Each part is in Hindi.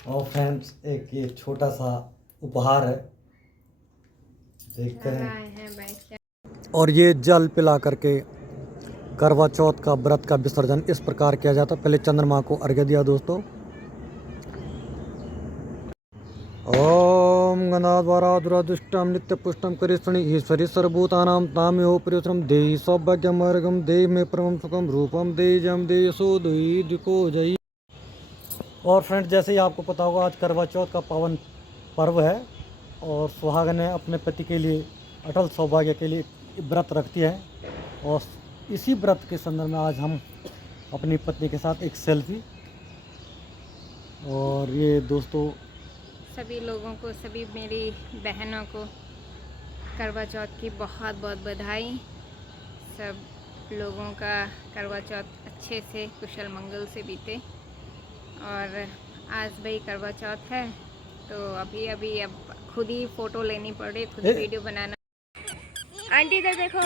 और फ्रेंड्स एक ये छोटा सा उपहार है, देखते हैं। और ये जल पिला करके करवा चौथ का व्रत का विसर्जन इस प्रकार किया जाता है। पहले चंद्रमा को अर्घ्य दिया दोस्तों। ओम गणाद्वारादुरादुष्टम नित्य पुष्टम करिष्णि ईश्वरी सर्वभूतानां तामेहो प्रियतरम देहि सौभाग्यमर्गम देहि मे परमं सुखम रूपम देहि जम देहि यशो देहि दिको जयी। और फ्रेंड्स, जैसे ही आपको पता होगा, आज करवा चौथ का पावन पर्व है और सुहागनें अपने पति के लिए अटल सौभाग्य के लिए व्रत रखती है। और इसी व्रत के संदर्भ में आज हम अपनी पत्नी के साथ एक सेल्फी। और ये दोस्तों सभी लोगों को, सभी मेरी बहनों को करवा चौथ की बहुत बहुत बधाई। सब लोगों का करवा चौथ अच्छे से कुशल मंगल से बीते। और आज भाई करवा चौथ है तो अभी अब खुद ही फ़ोटो लेनी पड़ रही, खुद वीडियो बनाना। आंटी इधर देखो,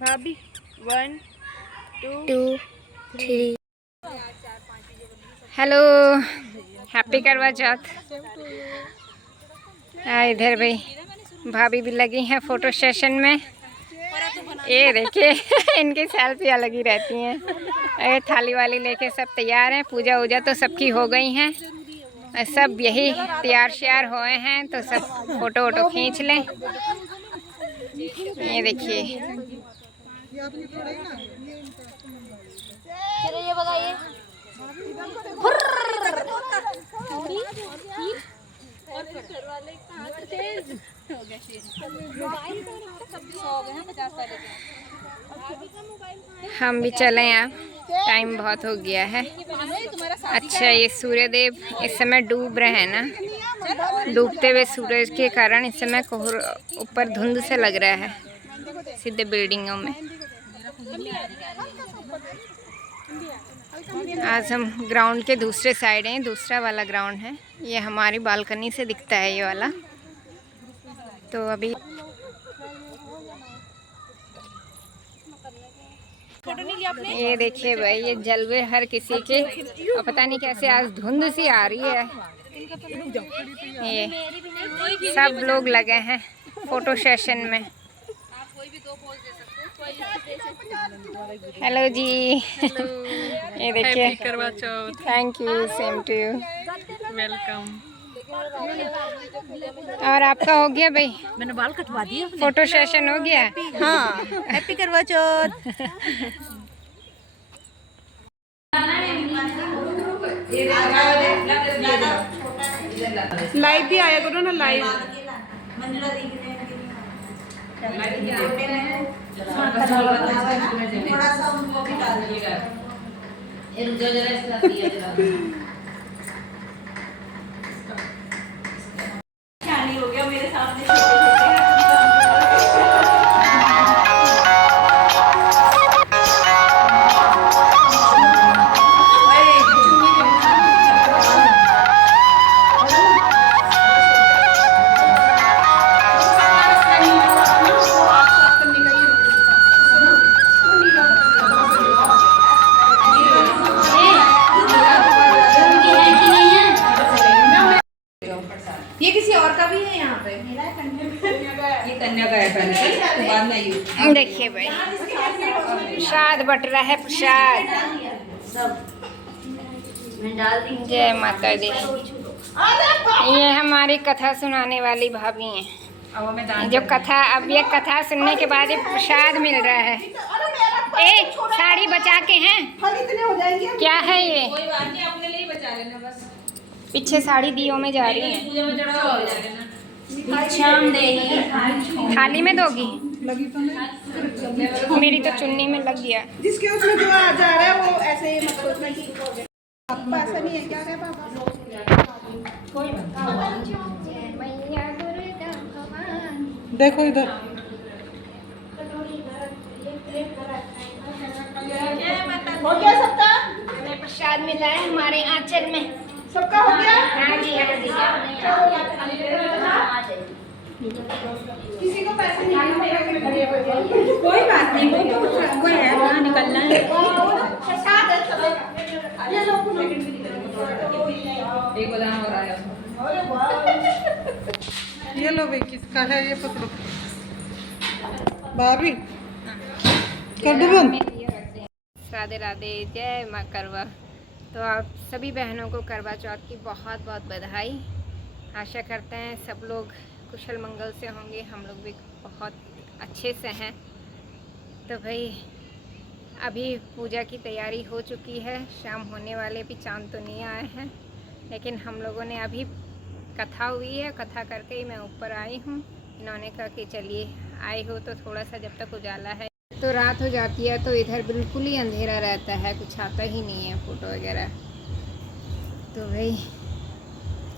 भाभी 1 2 3। हेलो, हैप्पी करवा चौथ। इधर भाई भाभी भी लगी हैं फ़ोटो सेशन में। ये देखिए इनकी सेल्फी अलग ही रहती हैं। ये थाली वाली लेके सब तैयार हैं। पूजा वूजा तो सबकी हो गई हैं, सब यही तैयार श्यार हुए हैं तो सब फ़ोटो वोटो खींच लें। ये देखिए, ये बताइए हम भी चलें अब, टाइम बहुत हो गया है। अच्छा, ये सूर्यदेव इस समय डूब रहे हैं ना। डूबते हुए सूरज के कारण इस समय कोहर ऊपर धुंध से लग रहा है सीधे बिल्डिंगों में। आज हम ग्राउंड के दूसरे साइड हैं, दूसरा वाला ग्राउंड है। ये हमारी बालकनी से दिखता है ये वाला। तो अभी ये देखिए भाई, ये जलवे हर किसी के, और पता नहीं कैसे आज धुंध सी आ रही है। ये सब लोग लगे हैं फोटो सेशन में। हेलो जी। ये देखिए, Karva Chauth. Thank you, same to you, welcome. और आपका हो गया भाई? मैंने बाल कटवा दिए, फोटो सेशन हो गया। हाँ, हैप्पी करवा चौथ। लाइव भी आया करो ना, लाइव। थोड़ा सा उनको भी डाल दीजिएगा। हो गया मेरे सामने। ये किसी और का भी है यहाँ पे। ये कन्या का है, बाद में यूज। देखिए भाई, प्रसाद बट रहा है, प्रसाद। जय माता दी। ये हमारी कथा सुनाने वाली भाभी हैं, जो कथा, अब ये कथा सुनने के बाद ये प्रसाद मिल रहा है। ए, साड़ी बचा के हैं क्या है ये? कोई बात नहीं, अपने लिए बचा लेना बस। पीछे साड़ी दियो में जा रही है। थाली में दोगी? लगी तो नहीं। मेरी तो चुन्नी में लग गया। जिसके उसमें जो आ जा रहा है वो ऐसे ही मत सोचना कि आपका ऐसा नहीं है। क्या है पापा? देखो इधर, हो गया सबका? हमें प्रसाद मिला है हमारे आंचल में। सबका हो गया? हाँ जी, हाँ जी। किसी को पैसे नहीं, कोई बात नहीं, वो तो कोई है, वहाँ निकलना है। एक बनाना और आया। ये लो भाई, किसका है ये पकड़ो। भाभी कर दो बंद। राधे राधे, जय माँ करवा। तो आप सभी बहनों को करवा चौथ की बहुत बहुत बधाई। आशा करते हैं सब लोग कुशल मंगल से होंगे, हम लोग भी बहुत अच्छे से हैं। तो भाई अभी पूजा की तैयारी हो चुकी है, शाम होने वाले, भी चांद तो नहीं आए हैं, लेकिन हम लोगों ने अभी कथा हुई है, कथा करके ही मैं ऊपर आई हूँ। इन्होंने कहा कि चलिए आए हो तो थोड़ा सा जब तक उजाला है, तो रात हो जाती है तो इधर बिल्कुल ही अंधेरा रहता है, कुछ आता ही नहीं है फ़ोटो वगैरह। तो भाई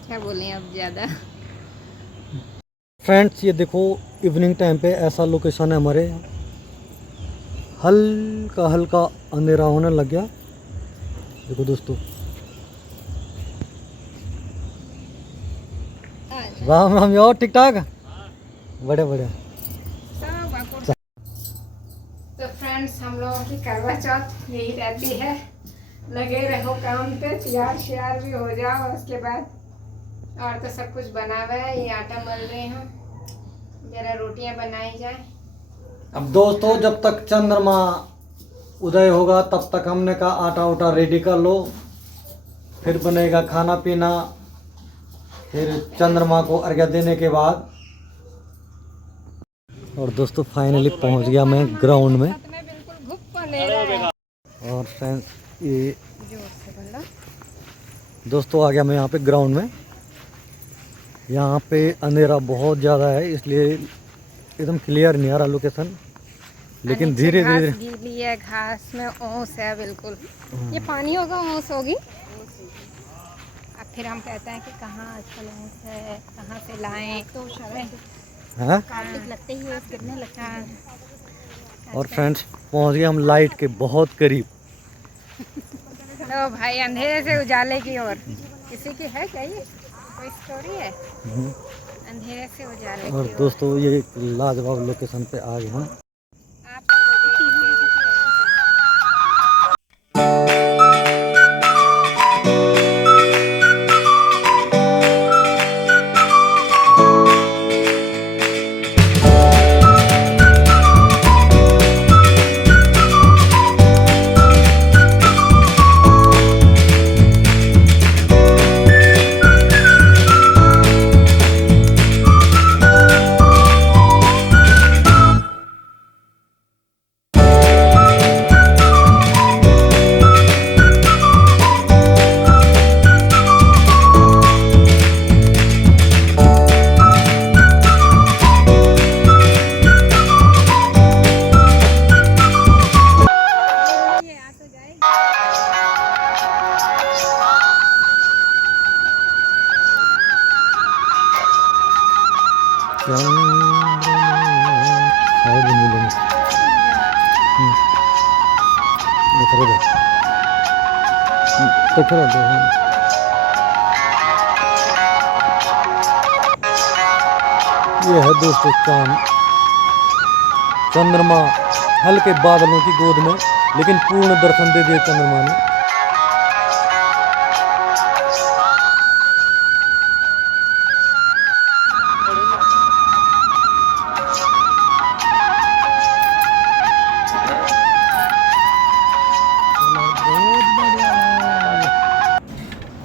क्या बोलें अब ज़्यादा। फ्रेंड्स ये देखो इवनिंग टाइम पे ऐसा लोकेशन है हमारे, हल्का हल्का अंधेरा होने लग गया। देखो दोस्तों, राम राम यार, ठीक ठाक, बड़े बड़े। तो फ्रेंड्स हम लोगों की करवा चौथ यही रहती है, लगे रहो काम पे, तैयार श्यार भी हो जाओ, उसके बाद और तो सब कुछ बना हुआ है। ये आटा मल रही हूँ, जरा रोटियां बनाई जाए। अब दोस्तों जब तक चंद्रमा उदय होगा तब तक हमने कहा आटा उटा रेडी कर लो, फिर बनेगा खाना पीना, फिर चंद्रमा को अर्घ्य देने के बाद। और दोस्तों फाइनली पहुंच गया मैं ग्राउंड में। बिल्कुल घुप ले रहा है। और फ्रेंड्स ये जोर से बोलो। दोस्तों आ गया मैं यहाँ पे ग्राउंड में। यहाँ पे अंधेरा बहुत ज़्यादा है, इसलिए एकदम क्लियर नहीं आ रहा लोकेशन, लेकिन धीरे धीरे घास गीली है, घास में ओस है बिल्कुल। ये पानी होगा, ओस होगी। अब फिर हम कहते हैं कि कहाँ आजकल ओस है, कहाँ से लाएं। तो हाँ। कार्तिक लगते ही ओस कितने लगते हैं। और फ्रेंड्स पहुँच गए हम लाइट के बहुत करीब। तो भाई अंधेरे से उजाले की ओर, किसी की है क्या ये कोई स्टोरी है? अंधेरे से उजाले और की ओर। दोस्तों ये लाजवाब लोकेशन पे आ गए हम। ये है दोस्तों चांद, चंद्रमा हल्के बादलों की गोद में, लेकिन पूर्ण दर्शन दे दिए चंद्रमा ने।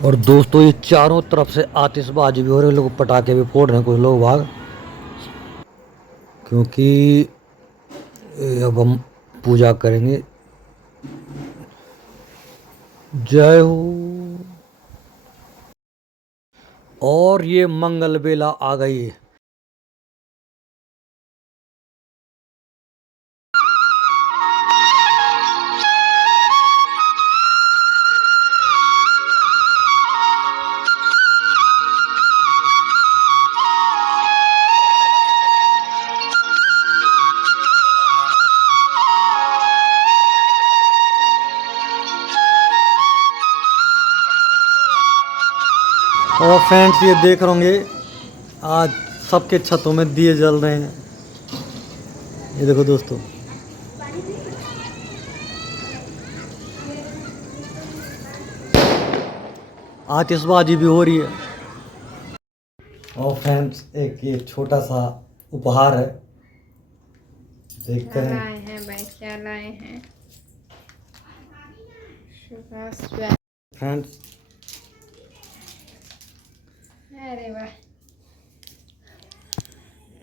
और दोस्तों ये चारों तरफ से आतिशबाजी भी हो रही है, लोग पटाखे भी फोड़ रहे हैं कुछ लोग भाग, क्योंकि अब हम पूजा करेंगे। जय हो। और ये मंगल बेला आ गई है। और फ्रेंड्स ये देख रहे होंगे आज सबके छतों में दिए जल रहे हैं। ये देखो दोस्तों, आतिशबाजी भी हो रही है। और फ्रेंड्स एक ये छोटा सा उपहार है, देखते क्या हैं। लाए हैं भाई, क्या लाए हैं? फ्रेंड्स अरे वाह,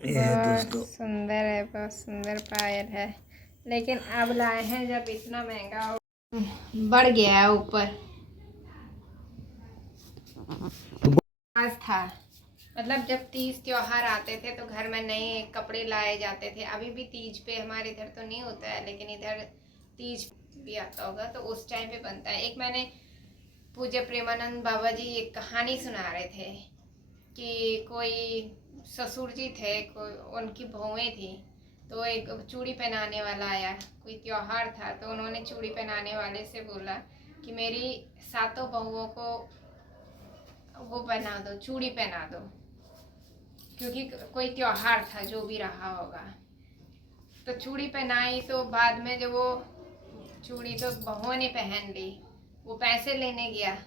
ये है बहुत दोस्तों, सुंदर है, बहुत सुंदर पायल है। लेकिन अब लाए हैं जब इतना महंगा बढ़ गया है ऊपर। आज था, मतलब जब तीज त्योहार आते थे तो घर में नए कपड़े लाए जाते थे। अभी भी तीज पे हमारे इधर तो नहीं होता है, लेकिन इधर तीज भी आता होगा तो उस टाइम पे बनता है। एक मैंने पूज्य प्रेमानंद बाबा जी एक कहानी सुना रहे थे कि कोई ससुर जी थे, कोई उनकी बहुएं थी, तो एक चूड़ी पहनाने वाला आया, कोई त्योहार था, तो उन्होंने चूड़ी पहनाने वाले से बोला कि मेरी सातों बहुओं को वो पहना दो, चूड़ी पहना दो, क्योंकि कोई त्योहार था जो भी रहा होगा। तो चूड़ी पहनाई, तो बाद में जब वो चूड़ी तो बहुओं ने पहन ली, वो पैसे लेने गया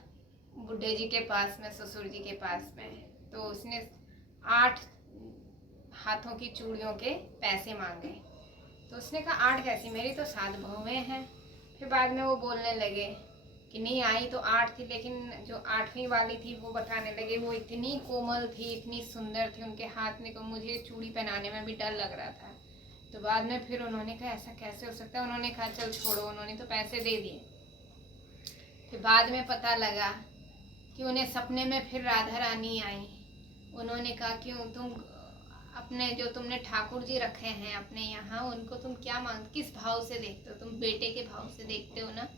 बुढ़े जी के पास में, ससुर जी के पास में, तो उसने 8 हाथों की चूड़ियों के पैसे मांगे। तो उसने कहा 8 कैसी, मेरी तो 7 बहुएं हैं। फिर बाद में वो बोलने लगे कि नहीं, आई तो 8 थी, लेकिन जो 8वीं वाली थी वो बताने लगे वो इतनी कोमल थी, इतनी सुंदर थी उनके हाथ में, को मुझे चूड़ी पहनाने में भी डर लग रहा था। तो बाद में फिर उन्होंने कहा ऐसा कैसे हो सकता है, उन्होंने कहा चल छोड़ो, उन्होंने तो पैसे दे दिए। फिर बाद में पता लगा कि उन्हें सपने में फिर राधा रानी आई। उन्होंने कहा क्यों तुम अपने जो तुमने ठाकुर जी रखे हैं अपने यहाँ, उनको तुम क्या मांग, किस भाव से देखते हो? तुम बेटे के भाव से देखते हो ना।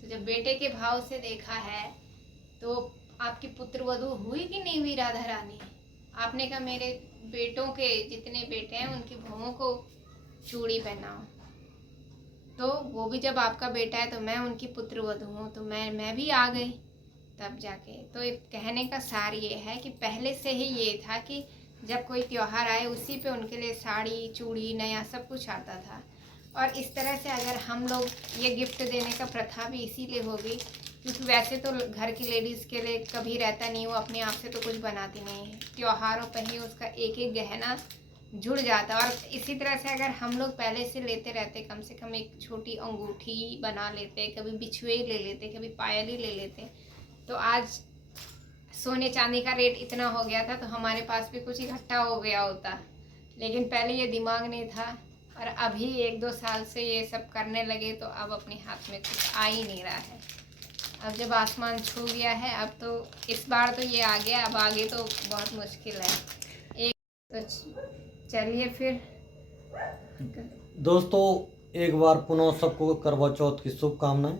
तो जब बेटे के भाव से देखा है तो आपकी पुत्र वधू हुई कि नहीं हुई राधा रानी? आपने कहा मेरे बेटों के जितने बेटे हैं उनकी बहुओं को चूड़ी पहनाओ। तो वो भी जब आपका बेटा है तो मैं उनकी पुत्र वधू हूँ, तो मैं भी आ गई तब जाके। तो एक कहने का सार ये है कि पहले से ही ये था कि जब कोई त्योहार आए उसी पे उनके लिए साड़ी चूड़ी नया सब कुछ आता था। और इस तरह से अगर हम लोग ये गिफ्ट देने का प्रथा भी इसीलिए होगी क्योंकि वैसे तो घर की लेडीज़ के लिए कभी रहता नहीं, वो अपने आप से तो कुछ बनाती नहीं है, त्योहारों पर ही उसका एक एक गहना जुड़ जाता। और इसी तरह से अगर हम लोग पहले से लेते रहते, कम से कम एक छोटी अंगूठी बना लेते, कभी बिछुए ले लेते, कभी पायल ही ले लेते, तो आज सोने चांदी का रेट इतना हो गया था तो हमारे पास भी कुछ इकट्ठा हो गया होता। लेकिन पहले ये दिमाग नहीं था, और अभी 1-2 साल से ये सब करने लगे तो अब अपने हाथ में कुछ आ ही नहीं रहा है। अब जब आसमान छू गया है, अब तो इस बार तो ये आ गया, अब आगे तो बहुत मुश्किल है। तो चलिए फिर दोस्तों एक बार पुनः सबको करवा चौथ की शुभकामनाएं,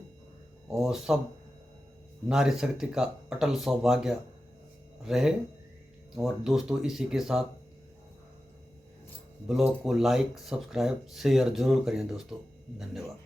और सब नारी शक्ति का अटल सौभाग्य रहे। और दोस्तों इसी के साथ ब्लॉग को लाइक सब्सक्राइब शेयर जरूर करें दोस्तों। धन्यवाद।